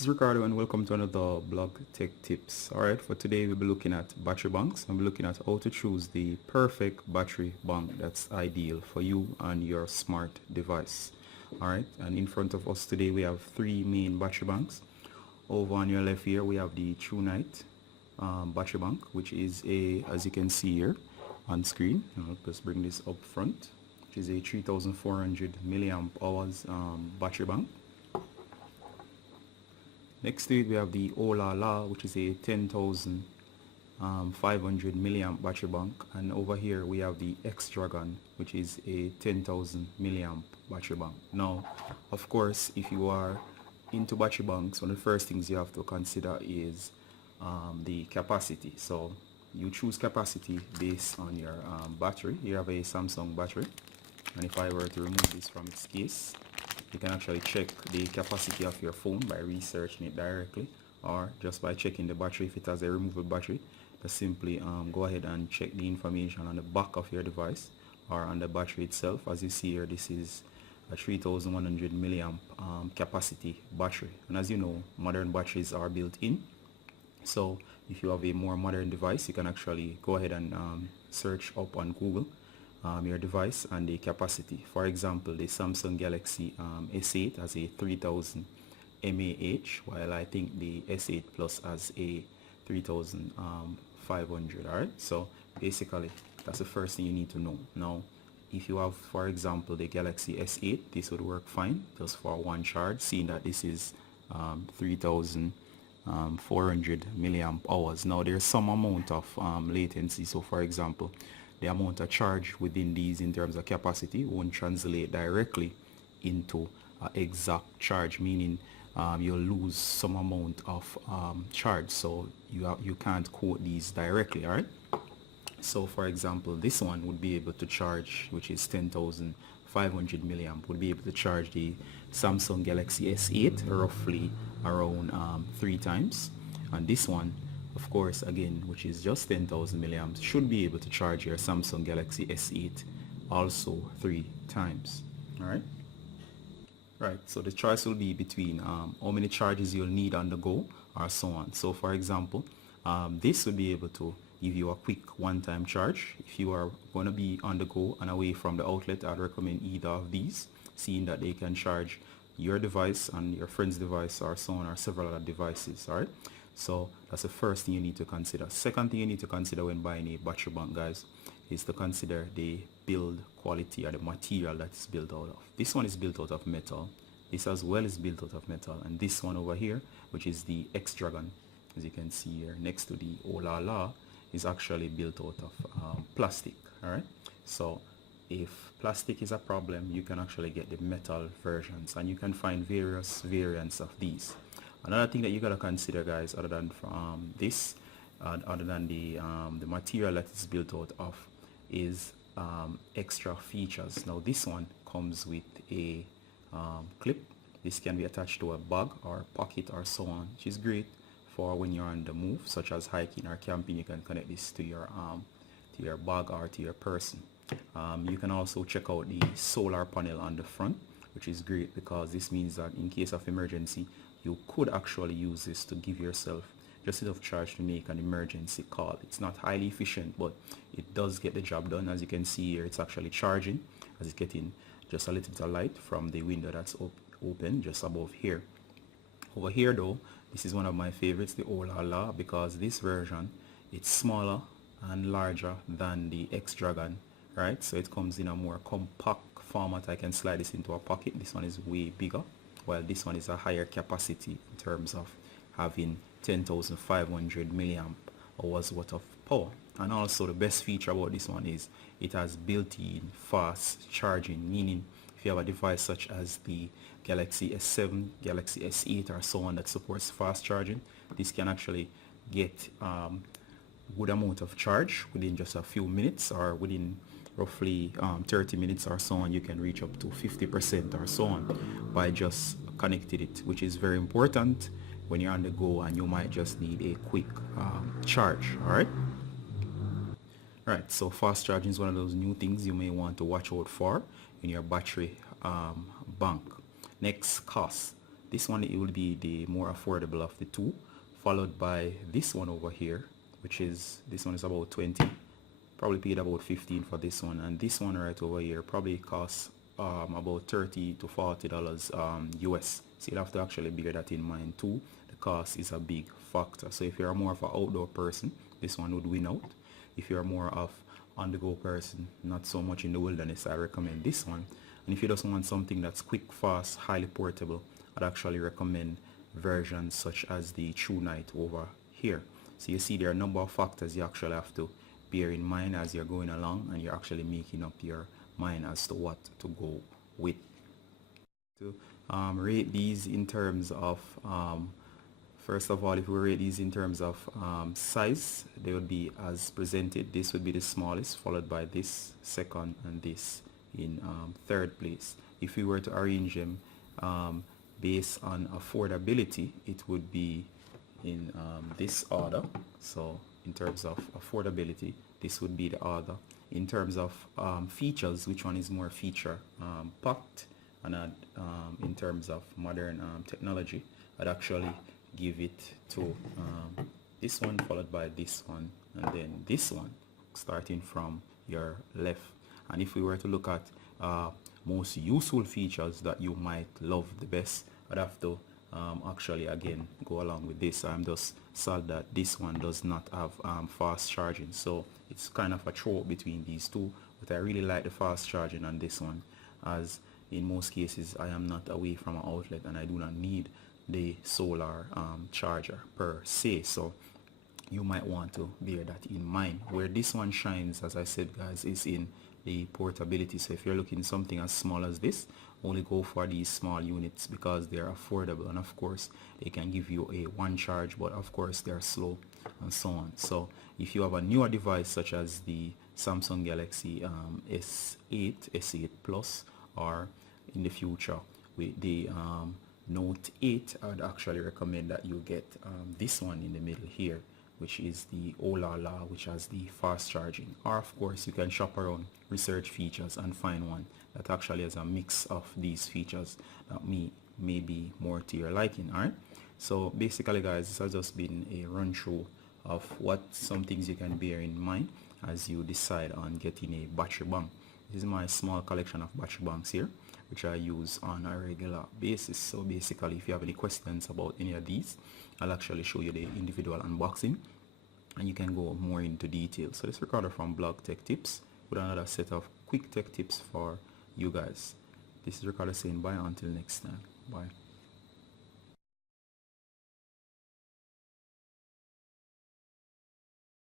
This is Ricardo and welcome to another blog tech tips. Alright, for today we'll be looking at battery banks and we'll be looking at how to choose the perfect battery bank that's ideal for you and your smart device. Alright, and in front of us today we have three main battery banks. Over on your left here we have the TrueNight battery bank, which is as you can see here on screen. I'll just bring this up front, which is a 3400 milliamp hours battery bank. Next to it we have the Olala, which is a 10,500 milliamp battery bank, and over here we have the X-Dragon, which is a 10,000 milliamp battery bank. Now, of course, if you are into battery banks, one of the first things you have to consider is the capacity. So you choose capacity based on your battery. You have a Samsung battery, and if I were to remove this from its case, you can actually check the capacity of your phone by researching it directly, or just by checking the battery. If it has a removable battery, just simply go ahead and check the information on the back of your device or on the battery itself. As you see here, this is a 3100 milliamp capacity battery, and as you know, modern batteries are built in. So if you have a more modern device, you can actually go ahead and search up on Google your device and the capacity. For example, the Samsung Galaxy S8 has a 3000 mAh, while I think the S8 Plus has a 3500. Alright, so basically that's the first thing you need to know. Now, if you have, for example, the Galaxy S8, this would work fine just for one charge, seeing that this is 3400 milliamp hours. Now there's some amount of latency, so for example, the amount of charge within these in terms of capacity won't translate directly into exact charge, meaning you'll lose some amount of charge, so you can't quote these directly. All right, so for example, this one would be able to charge, which is 10,500 milliamp, would be able to charge the Samsung Galaxy S8 roughly around 3 times, and this one, of course, again, which is just 10,000 milliamps, should be able to charge your Samsung Galaxy S8 also 3 times. Alright, right, so the choice will be between how many charges you'll need on the go, or so on. So for example, this would be able to give you a quick one-time charge. If you are going to be on the go and away from the outlet, I'd recommend either of these, seeing that they can charge your device and your friend's device, or so on, or several other devices. Alright, so that's the first thing you need to consider. Second thing you need to consider when buying a battery bank, guys, is to consider the build quality or the material that it's built out of. This one is built out of metal. This as well is built out of metal, and this one over here, which is the X-Dragon, as you can see here next to the Olala, is actually built out of plastic. All right, so if plastic is a problem, you can actually get the metal versions, and you can find various variants of these. Another thing that you gotta consider, guys, other than this, other than the material that it's built out of, is extra features. Now this one comes with a clip. This can be attached to a bag or pocket or so on, which is great for when you're on the move, such as hiking or camping. You can connect this to your bag or to your person. You can also check out the solar panel on the front, which is great because this means that in case of emergency, you could actually use this to give yourself just enough charge to make an emergency call. It's not highly efficient, but it does get the job done. As you can see here, it's actually charging as it's getting just a little bit of light from the window that's open just above here. Over here though, this is one of my favorites, the Olala, because this version, it's smaller and larger than the X-Dragon, right? So it comes in a more compact format. I can slide this into a pocket. This one is way bigger, while this one is a higher capacity in terms of having 10,500 milliamp hours worth of power. And also the best feature about this one is it has built-in fast charging, meaning if you have a device such as the Galaxy S7, Galaxy S8 or so on that supports fast charging, this can actually get good amount of charge within just a few minutes, or within roughly 30 minutes or so on. You can reach up to 50% or so on by just connecting it, which is very important when you're on the go and you might just need a quick charge. All right, so fast charging is one of those new things you may want to watch out for in your battery bank. Next, cost. This one, it will be the more affordable of the two, followed by this one over here, which is, this one is about 20, probably paid about 15 for this one, and this one right over here probably costs about 30 to 40 dollars US. So you have to actually bear that in mind too. The cost is a big factor. So if you're more of an outdoor person, this one would win out. If you're more of on the go person, not so much in the wilderness, I recommend this one. And if you just want something that's quick, fast, highly portable, I'd actually recommend versions such as the True Night over here. So you see there are a number of factors you actually have to bear in mind as you're going along, and you're actually making up your mind as to what to go with. To rate these in terms of first of all, if we rate these in terms of size, they would be as presented. This would be the smallest, followed by this second, and this in third place. If we were to arrange them based on affordability, it would be in this order. So in terms of affordability, this would be the order. In terms of features, which one is more feature packed, and in terms of modern technology, I'd actually give it to this one, followed by this one, and then this one, starting from your left. And if we were to look at most useful features that you might love the best, I'd have to actually again go along with this. I'm just sad that this one does not have fast charging, so it's kind of a throw between these two. But I really like the fast charging on this one, as in most cases I am not away from an outlet and I do not need the solar charger per se. So you might want to bear that in mind. Where this one shines, as I said guys, is in the portability. So if you're looking something as small as this, only go for these small units because they're affordable, and of course they can give you a one charge, but of course they're slow and so on. So if you have a newer device such as the Samsung Galaxy S8, S8 Plus, or in the future with the Note 8, I would actually recommend that you get this one in the middle here, which is the Olala, which has the fast charging. Or of course you can shop around, research features, and find one that actually has a mix of these features that may be more to your liking. Alright, so basically guys, this has just been a run through of what some things you can bear in mind as you decide on getting a battery bank. This is my small collection of battery banks here, which I use on a regular basis. So basically, if you have any questions about any of these, I'll actually show you the individual unboxing and you can go more into detail. So this recorder from Blog Tech Tips with another set of quick tech tips for you guys. This is Recorder saying bye until next time. Bye.